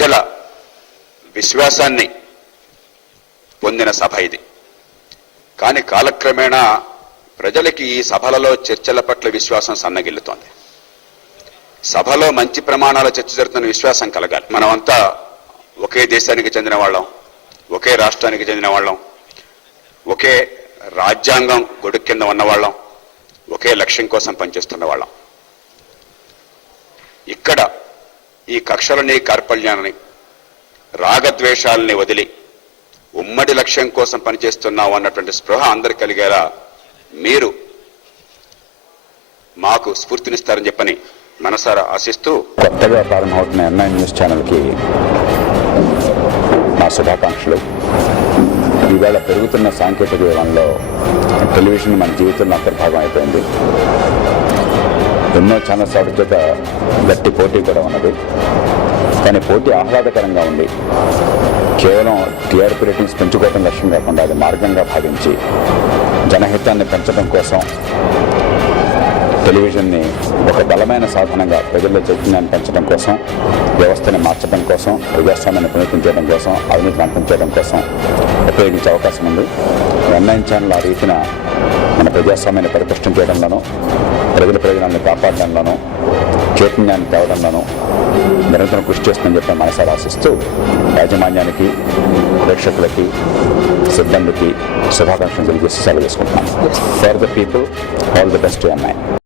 ప్రజల విశ్వాసాన్ని పొందిన సభ ఇది. కానీ కాలక్రమేణా ప్రజలకి ఈ సభలలో చర్చల పట్ల విశ్వాసం సన్నగిల్లుతోంది. సభలో మంచి ప్రమాణాల చర్చ జరుగుతున్న విశ్వాసం కలగాలి. మనమంతా ఒకే దేశానికి చెందిన వాళ్ళం, ఒకే రాష్ట్రానికి చెందిన వాళ్ళం, ఒకే రాజ్యాంగం గొడుగు కింద ఉన్నవాళ్ళం, ఒకే లక్ష్యం కోసం పనిచేస్తున్న వాళ్ళం. ఇక్కడ ఈ కక్షలని, కార్పళ్యాలని, రాగద్వేషాలని వదిలి ఉమ్మడి లక్ష్యం కోసం పనిచేస్తున్నాం అన్నటువంటి స్పృహ అందరు కలిగేలా మీరు మాకు స్ఫూర్తినిస్తారని చెప్పని మనసారా ఆశిస్తూ కొత్తగా ప్రారంభమవుతున్న N9 న్యూస్ ఛానల్కి నా శుభాకాంక్షలు. ఈవేళ పెరుగుతున్న సాంకేతిక యుగంలో టెలివిజన్ మన జీవితంలో అంతర్భాగం అయిపోయింది. ఎన్నో ఛానల్స్ వాటి చేత గట్టి పోటీ కూడా ఉన్నది. కానీ పోటీ ఆహ్లాదకరంగా ఉంది. కేవలం టీఆర్పీ రేటింగ్స్ పెంచుకోవడం లక్ష్యం కాకుండా అది మార్గంగా భావించి జనహితాన్ని పెంచడం కోసం టెలివిజన్ని ఒక బలమైన సాధనంగా ప్రజల్లో చైతన్యాన్ని పెంచడం కోసం, వ్యవస్థని మార్చడం కోసం, ప్రజాస్వామ్యాన్ని పునరుద్ధరణ చేయడం కోసం, అవినీతిని అంతం చేయడం కోసం ఉపయోగించే అవకాశం ఉంది. N9 ఛానల్ ఆ రీతిన మన ప్రజాస్వామ్యాన్ని పరిపుష్టం చేయడంలోనూ, ప్రజల ప్రయోజనాలను కాపాడడంలోనూ, చైతన్యాన్ని తేవడంలోనూ నిరంతరం కృషి చేస్తుందని చెప్పి మనసారా ఆశిస్తూ యాజమాన్యానికి, ప్రేక్షకులకి, సిబ్బందికి శుభాకాంక్షలు తెలియజేసి సెలవు చేసుకుంటున్నాను. For the people, all the best N9.